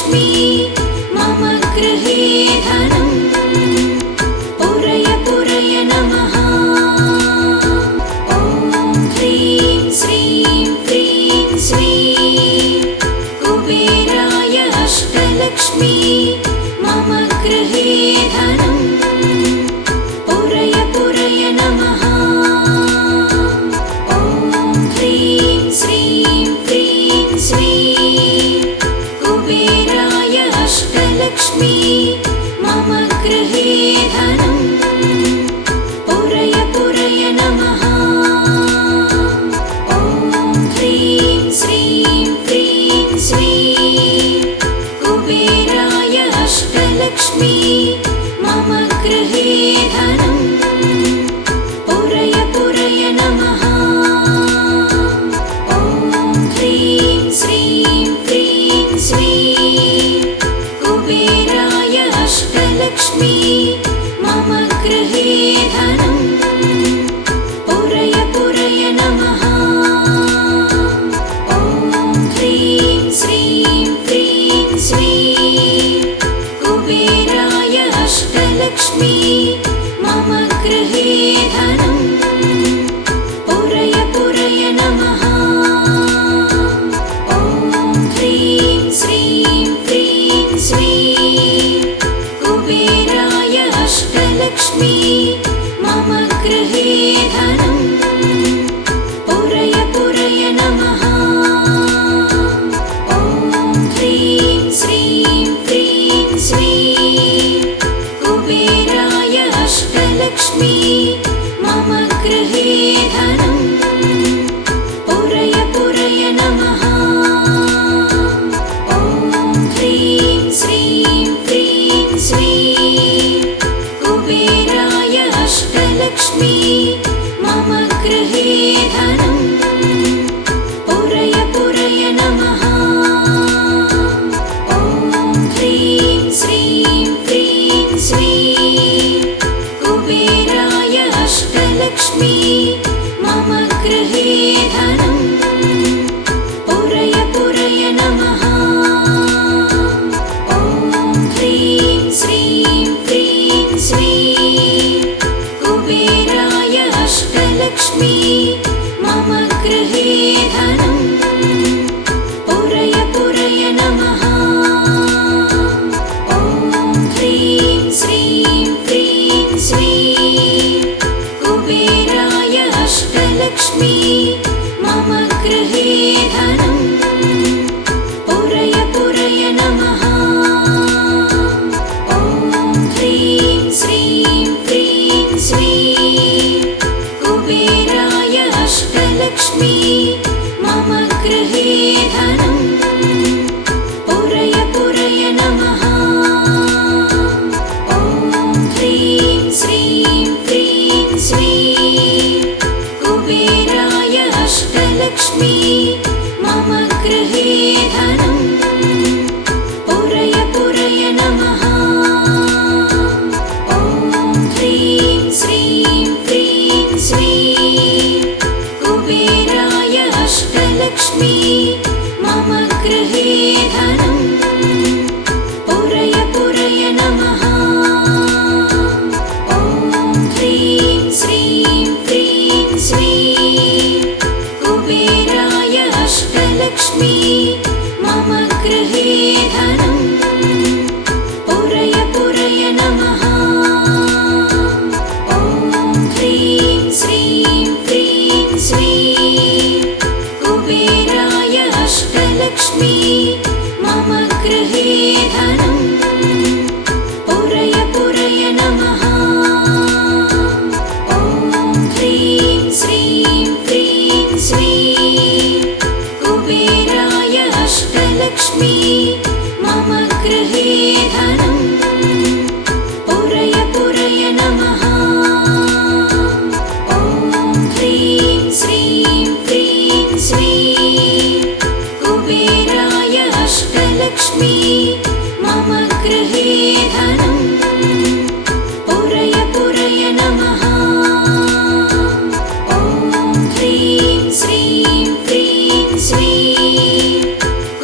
अष्टलक्ष्मी मम गृहे धनम् पूरय पूरय नमः। ॐ ह्रीं श्रीं क्रीं स्वीं कुबेराय अष्टलक्ष्मी मम गृहे धनम् पूरय पूरय नमः। ॐ ह्रीं श्रीं क्रीं स्वीं कुबेराय अष्टलक्ष्मी मम गृहे धनम् पूरय पूरय नमः। ॐ ह्रीं श्रीं क्रीं स्वीं कुबेराय अष्टलक्ष्मी मम गृहे धनम् पूरय पूरय नमः। ॐ ह्रीं श्रीं क्रीं स्वीं कुबेराय अष्टलक्ष्मी मम गृहे धनम् पूरय पूरय नमः। ॐ ह्रीं श्रीं क्रीं स्वीं कुबेराय अष्टलक्ष्मी मम गृहे धनम् पूरय पूरय नमः। ॐ ह्रीं श्रीं क्रीं स्वीं कुबेराय अष्टलक्ष्मी मम गृहे धनम् पूरय पूरय नमः। ॐ ह्रीं श्रीं क्रीं स्वीं कुबेराय अष्टलक्ष्मी मम गृहे धनम् पूरय पूरय नमः। ॐ ह्रीं श्रीं क्रीं स्वीं कुबेराय अष्टलक्ष्मी मम गृहे धनम् पूरय पूरय नमः। ॐ ह्रीं श्रीं क्रीं स्वीं कुबेराय अष्टलक्ष्मी मम गृहे धनम् पूरय पूरय नमः। ॐ ह्रीं श्रीं क्रीं स्वीं कुबेराय अष्टलक्ष्मी मम गृहे धनम् पूरय पूरय नमः। ॐ ह्रीं श्रीं क्रीं स्वीं कुबेराय अष्टलक्ष्मी मम गृहे धनम् पूरय पूरय नमः। ॐ ह्रीं श्रीं क्रीं स्वीं कुबेराय अष्टलक्ष्मी मम गृहे धनम् पूरय पूरय नमः। ॐ ह्रीं श्रीं क्रीं स्वीं कुबेराय अष्टलक्ष्मी मम गृहे धनम् पूरय पूरय नमः। ॐ ह्रीं श्रीं क्रीं स्वीं कुबेराय अष्टलक्ष्मी मम गृहे धनम् पूरय पूरय नमः। ॐ ह्रीं श्रीं क्रीं स्वीं कुबेराय अष्टलक्ष्मी मम गृहे धनम् पूरय पूरय नमः। ॐ ह्रीं श्रीं क्रीं स्वीं कुबेराय अष्टलक्ष्मी मम गृहे धनम् पूरय पूरय नमः। ॐ ह्रीं श्रीं क्रीं स्वीं कुबेराय अष्टलक्ष्मी मम गृहे धनम् पूरय पूरय नमः। ॐ ह्रीं श्रीं क्रीं स्वीं कुबेराय अष्टलक्ष्मी मम गृहे धनम् पूरय पूरय नमः। ॐ ह्रीं श्रीं क्रीं स्वीं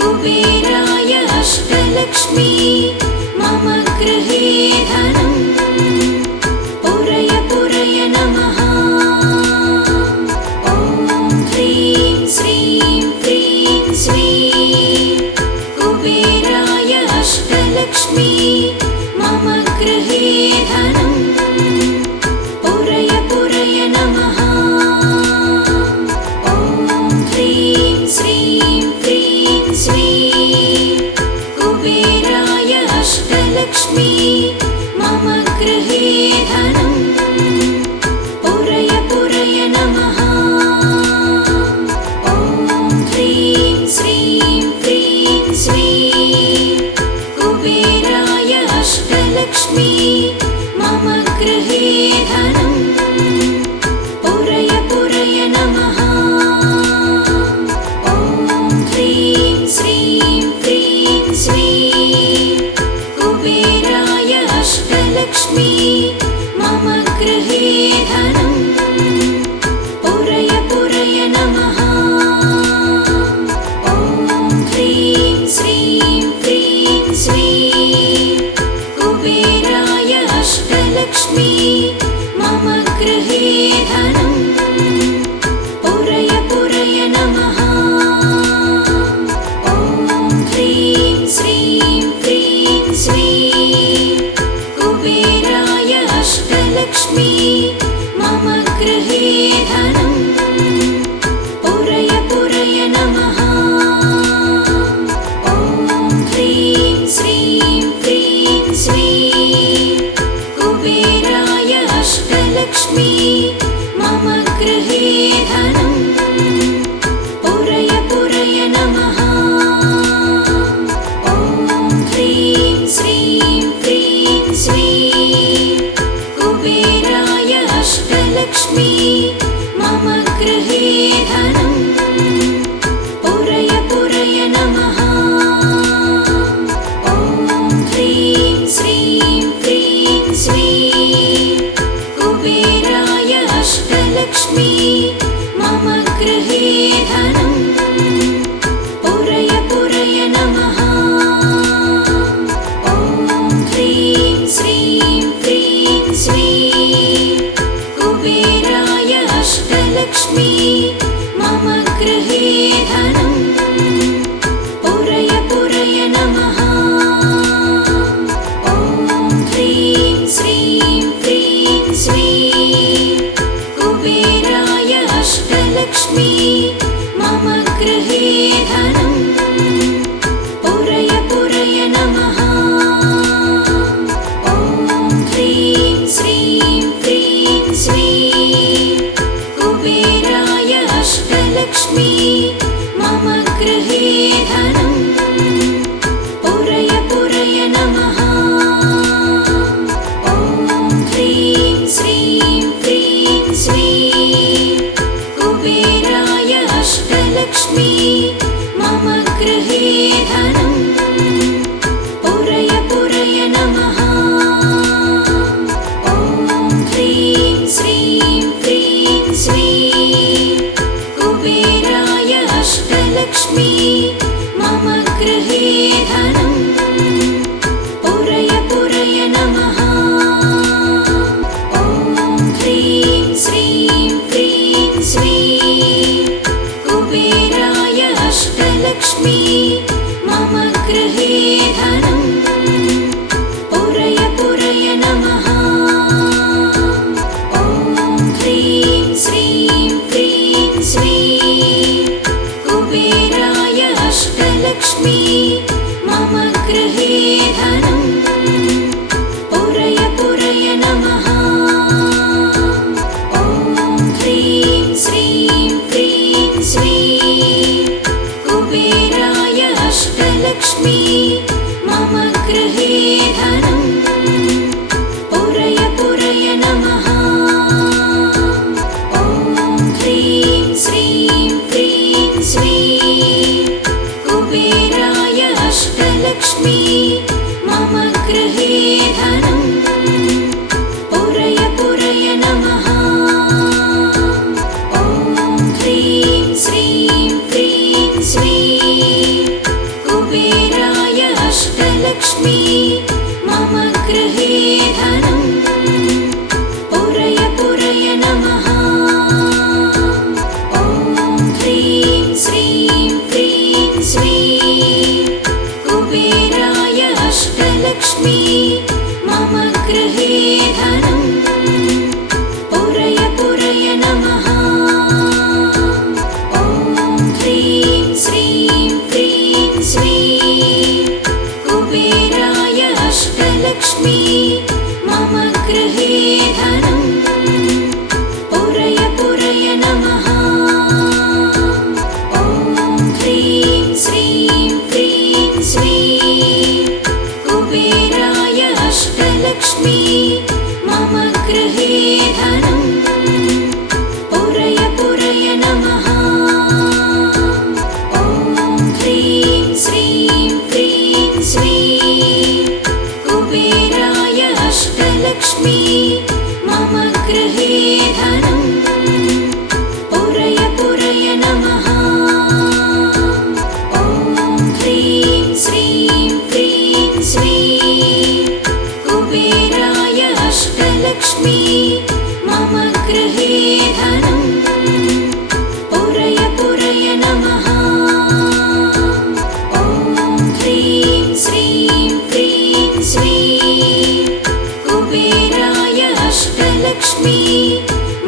कुबेराय अष्टलक्ष्मी मम गृहे धनम् पुरय पुरय नमः। ॐ ह्रीं श्रीं क्रीं श्रीं कुबेराय अष्टलक्ष्मी मम गृहे धनम् पुरय पुरय नमः। ॐ ह्रीं श्रीं क्रीं श्रीं कुबेराय अष्टलक्ष्मी मम गृहे धनम् पुरय पुरय नमः। ॐ ह्रीं श्रीं क्रीं श्रीं कुबेराय अष्टलक्ष्मी मम गृहे धनम् पुरय पुरय नमः। ॐ ह्रीं श्रीं क्रीं श्रीं कुबेराय अष्टलक्ष्मी मम गृहे धनम् पुरय पुरय नमः। ॐ ह्रीं श्रीं क्रीं श्रीं कुबेराय अष्टलक्ष्मी मम गृहे धनम् पुरय पुरय नमः। ॐ ह्रीं श्रीं क्रीं श्रीं कुबेराय अष्टलक्ष्मी मम गृहे धनम् पुरय पुरय नमः। ॐ ह्रीं श्रीं क्रीं श्रीं कुबेराय अष्टलक्ष्मी मम गृहे धनम् पुरय पुरय नमः। ॐ ह्रीं श्रीं क्रीं श्रीं कुबेराय अष्टलक्ष्मी मम गृहे धनम् पुरय पुरय नमः। ॐ ह्रीं श्रीं क्रीं श्रीं कुबेराय अष्टलक्ष्मी मम गृहे धनम् पुरय पुरय नमः। ॐ ह्रीं श्रीं क्रीं श्रीं कुबेराय अष्टलक्ष्मी मम गृहे धनम् पुरय पुरय नमः। ॐ ह्रीं श्रीं क्रीं श्रीं कुबेराय अष्टलक्ष्मी मम गृहे धनम् पुरय पुरय नमः। ॐ ह्रीं श्रीं क्रीं श्रीं कुबेराय अष्टलक्ष्मी मम गृहे धनम् पुरय पुरय नमः। ॐ ह्रीं श्रीं क्रीं श्रीं कुबेराय अष्टलक्ष्मी मम गृहे धनम् पुरय पुरय नमः। ॐ ह्रीं श्रीं क्रीं श्रीं कुबेराय अष्टलक्ष्मी मम गृहे धनम् पुरय पुरय नमः। ॐ ह्रीं श्रीं क्रीं श्रीं कुबेराय अष्टलक्ष्मी मम गृहे धनम् पुरय पुरय नमः। ॐ ह्रीं श्रीं क्रीं श्रीं कुबेराय अष्टलक्ष्मी मम गृहे धनम् पुरय पुरय नमः। ॐ ह्रीं श्रीं क्रीं श्रीं कुबेराय अष्टलक्ष्मी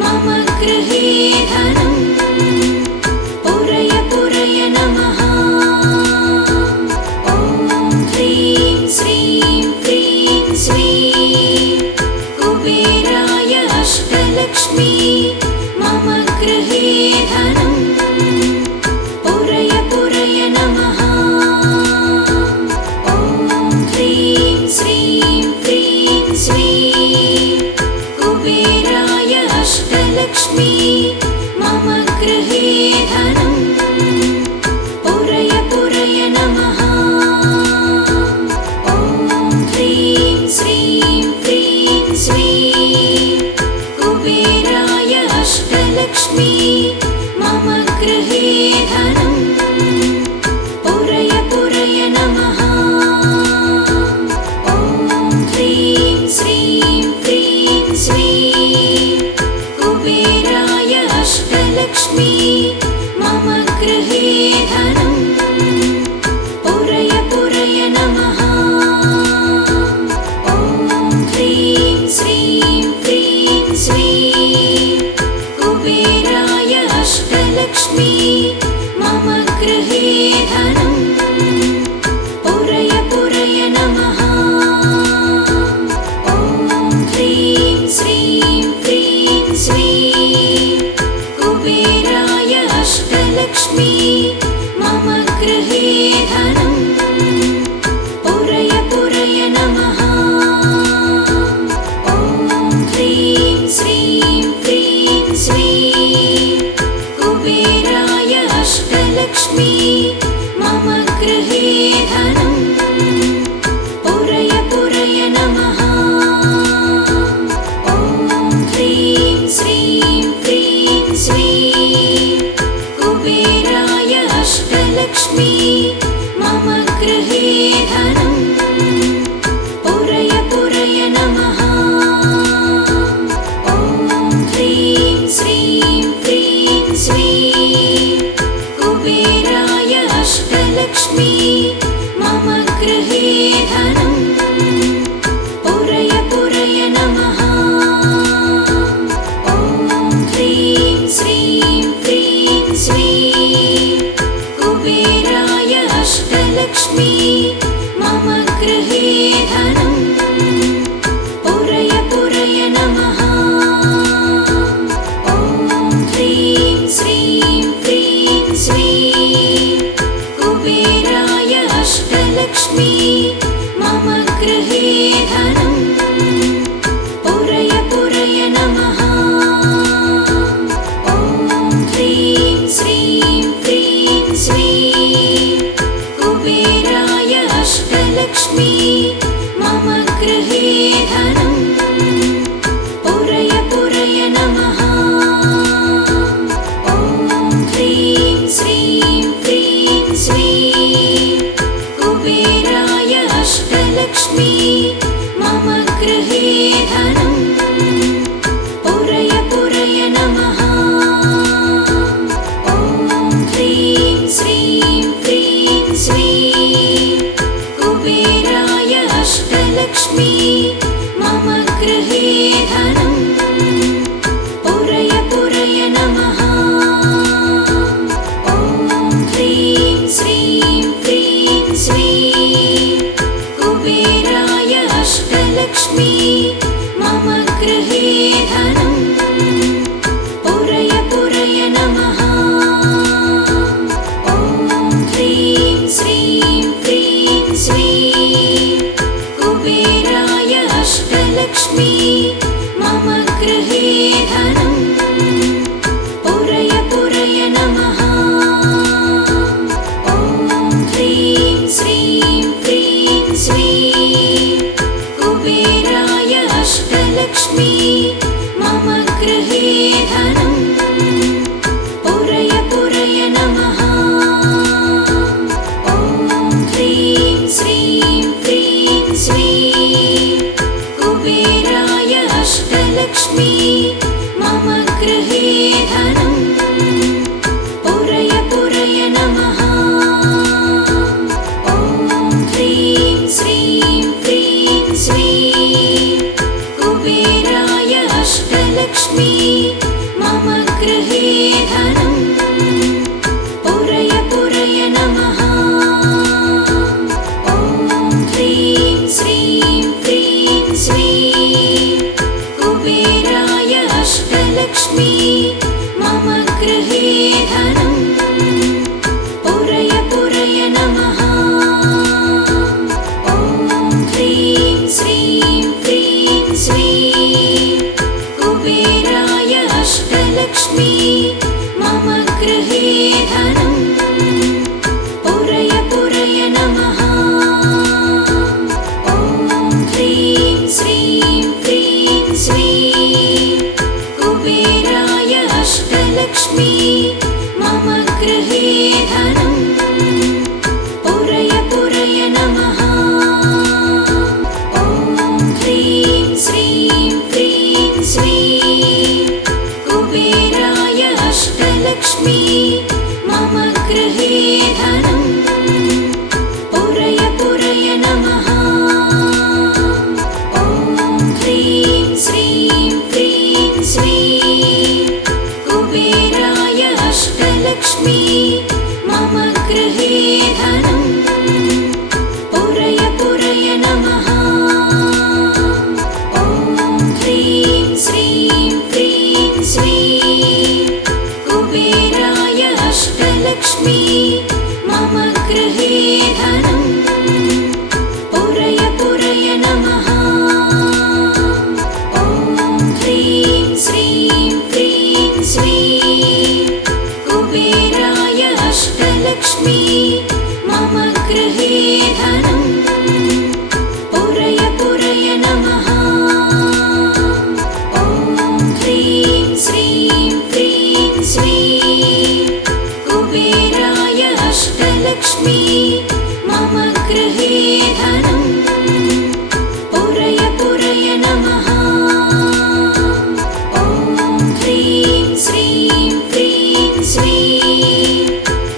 मम गृहे धनम् पुरय पुरय नमः। ॐ ह्रीं श्रीं क्रीं श्रीं कुबेराय अष्टलक्ष्मी मम अष्टलक्ष्मी मम गृहे धनं पुरय पुरय नमः। ॐ ह्रीं श्रीं क्रीं श्रीं कुबेराय अष्टलक्ष्मी मम गृहे धनं पुरय पुरय नमः। ॐ ह्रीं श्रीं क्रीं श्रीं कुबेराय अष्टलक्ष्मी मम गृहे धनं पुरय पुरय नमः। ॐ ह्रीं श्रीं क्रीं श्रीं कुबेराय अष्टलक्ष्मी मम गृहे धनं पुरय पुरय नमः। ॐ ह्रीं श्रीं क्रीं श्रीं कुबेराय अष्टलक्ष्मी मम गृहे धनं पुरय पुरय नमः। ॐ ह्रीं श्रीं क्रीं श्रीं कुबेराय अष्टलक्ष्मी मम गृहे धनं पुरय पुरय नमः। ॐ ह्रीं श्रीं क्रीं श्रीं कुबेराय अष्टलक्ष्मी मम गृहे धनं पुरय पुरय नमः। ॐ ह्रीं श्रीं क्रीं श्रीं कुबेराय अष्टलक्ष्मी मम गृहे धनं पुरय पुरय नमः। ॐ ह्रीं श्रीं क्रीं श्रीं कुबेराय अष्टलक्ष्मी मम गृहे धनं पुरय पुरय नमः। ॐ ह्रीं श्रीं क्रीं श्रीं कुबेराय अष्टलक्ष्मी मम गृहे धनं पुरय पुरय नमः। ॐ ह्रीं श्रीं क्रीं श्रीं कुबेराय अष्टलक्ष्मी मम गृहे धनं पुरय पुरय नमः। ॐ ह्रीं श्रीं क्रीं श्रीं कुबेराय अष्टलक्ष्मी मम गृहे धनं पुरय पुरय नमः। ॐ ह्रीं श्रीं क्रीं श्रीं कुबेराय अष्टलक्ष्मी मम गृहे धनं पुरय पुरय नमः। ॐ ह्रीं श्रीं क्रीं श्रीं कुबेराय अष्टलक्ष्मी मम गृहे धनं पुरय पुरय नमः। ॐ ह्रीं श्रीं क्रीं श्रीं कुबेराय अष्टलक्ष्मी मम गृहे धनं पुरय पुरय नमः। ॐ ह्रीं श्रीं क्रीं श्रीं कुबेराय अष्टलक्ष्मी मम गृहे धनं पुरय पुरय नमः। ॐ ह्रीं श्रीं क्रीं श्रीं कुबेराय अष्टलक्ष्मी मम गृहे धनं पुरय पुरय नमः। ॐ ह्रीं श्रीं क्रीं श्रीं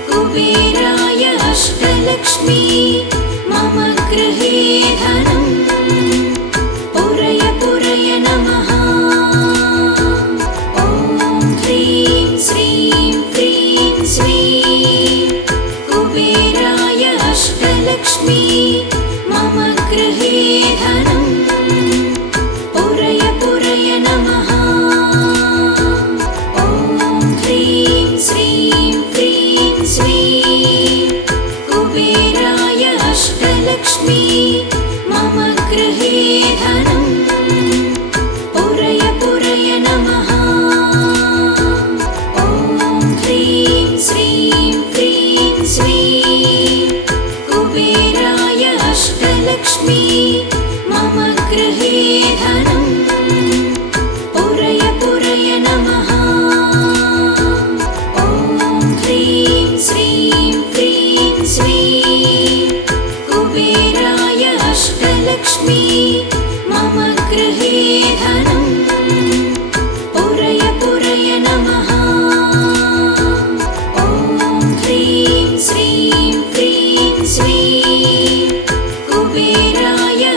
कुबेराय अष्टलक्ष्मी मम गृहे धनं पुरय पुरय नमः। ॐ ह्रीं श्रीं क्रीं श्रीं कुबेराय अष्टलक्ष्मी मम गृहे धनं पुरय पुरय नमः। ॐ ह्रीं श्रीं क्रीं श्रीं कुबेराय अष्टलक्ष्मी मम गृहे धनं पुरय पुरय नमः। ॐ ह्रीं श्रीं क्रीं श्रीं कुबेराय अष्टलक्ष्मी मम गृहे धनं पुरय पुरय नमः। ॐ ह्रीं श्रीं क्रीं श्रीं कुबेराय अष्टलक्ष्मी मम गृहे धनं पुरय पुरय नमः। ॐ ह्रीं श्रीं क्रीं श्रीं कुबेराय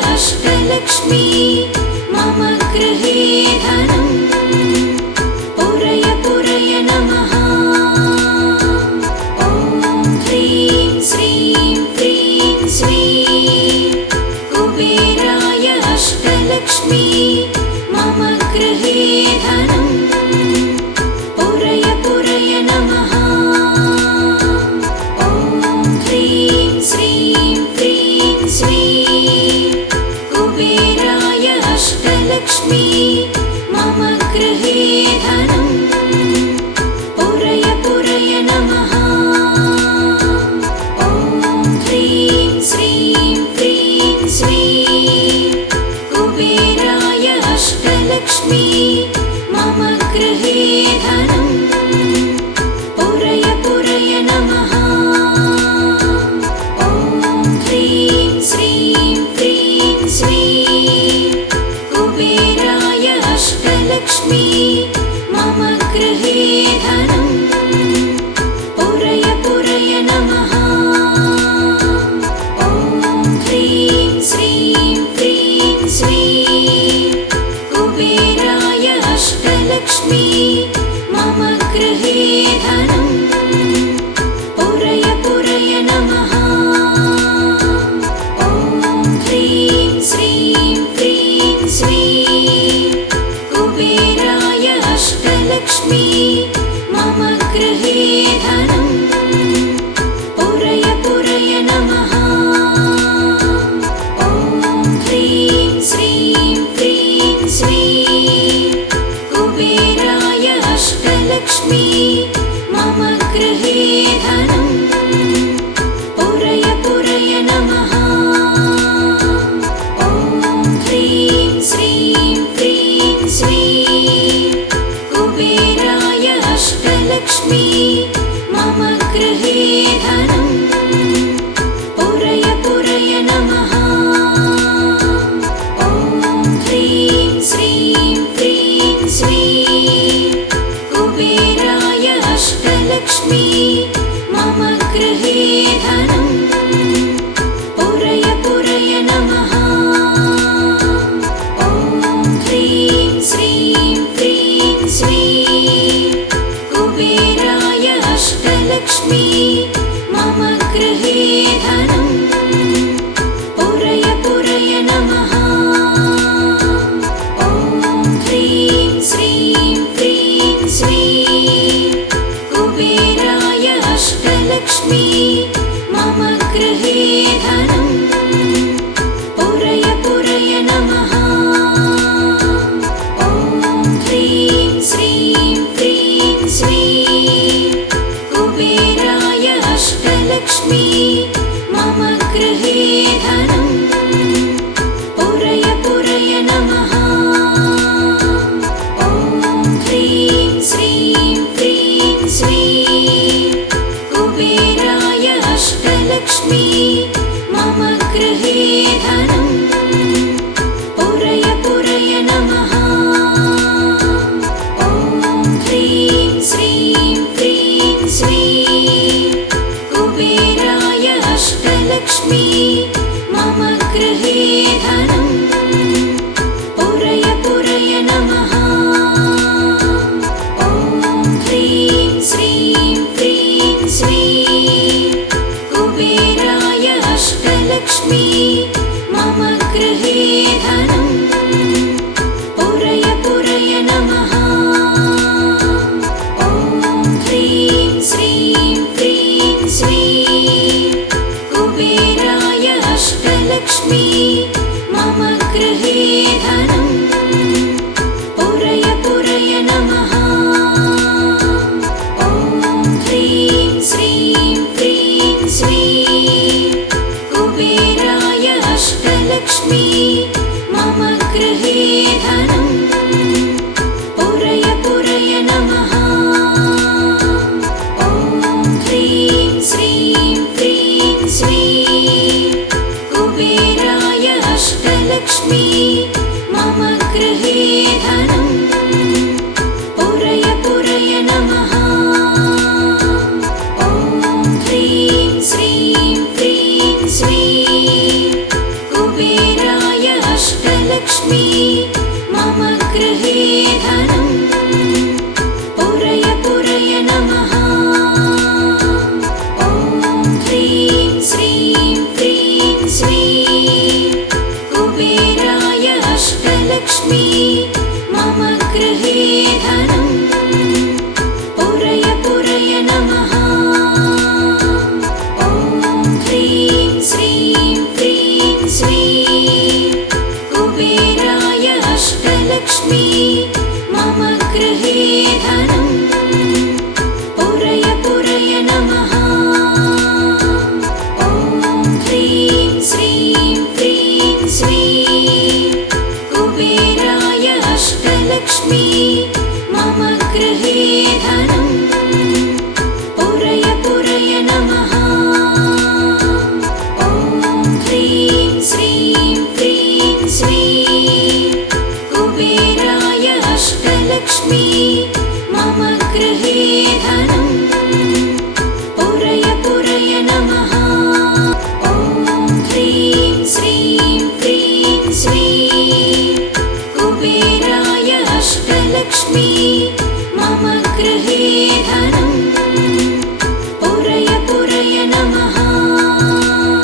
अष्टलक्ष्मी मम गृहे धनं पुरय पुरय नमः। ॐ ह्रीं श्रीं क्रीं श्रीं कुबेराय अष्टलक्ष्मी मम गृहे धनं पुरय पुरय नमः। ॐ ह्रीं श्रीं क्रीं श्रीं कुबेराय अष्टलक्ष्मी मम गृहे धनं पुरय पुरय नमः। ॐ ह्रीं श्रीं क्रीं श्रीं कुबेराय अष्टलक्ष्मी मम गृहे धनं पुरय पुरय नमः। ॐ ह्रीं श्रीं क्रीं श्रीं कुबेराय अष्टलक्ष्मी मम गृहे धनं पुरय पुरय नमः। ॐ ह्रीं श्रीं क्रीं श्रीं कुबेराय अष्टलक्ष्मी मम गृहे धनं पुरय पुरय नमः। ॐ ह्रीं श्रीं क्रीं श्रीं कुबेराय अष्टलक्ष्मी मम गृहे धनं पुरय पुरय नमः। ॐ ह्रीं श्रीं क्रीं श्रीं कुबेराय अष्टलक्ष्मी मम गृहे धनं पुरय पुरय नमः। ॐ ह्रीं श्रीं क्रीं श्रीं कुबेराय अष्टलक्ष्मी मम गृहे धनं पुरय पुरय नमः। ॐ ह्रीं श्रीं क्रीं श्रीं कुबेराय अष्टलक्ष्मी मम गृहे धनं पुरय पुरय नमः। ॐ ह्रीं श्रीं क्रीं श्रीं कुबेराय अष्टलक्ष्मी मम गृहे धनं पुरय पुरय नमः। ॐ ह्रीं श्रीं क्रीं श्रीं कुबेराय अष्टलक्ष्मी मम गृहे धनं पुरय पुरय नमः। ॐ ह्रीं श्रीं क्रीं श्रीं कुबेराय अष्टलक्ष्मी मम गृहे धनं पुरय पुरय नमः। ॐ ह्रीं श्रीं क्रीं श्रीं कुबेराय अष्टलक्ष्मी मम गृहे धनं पुरय पुरय नमः। ॐ ह्रीं श्रीं क्रीं श्रीं कुबेराय अष्टलक्ष्मी मम गृहे धनं पुरय पुरय नमः। ॐ ह्रीं श्रीं क्रीं श्रीं कुबेराय अष्टलक्ष्मी मम गृहे धनं